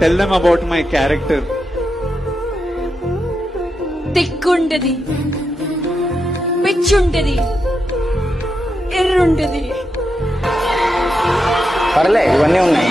Tell them about my character. తిక్కుంటది, పిచ్చుంటది, ఎర్రుంటది. పర్లే, ఇవన్నీ ఉన్నాయి.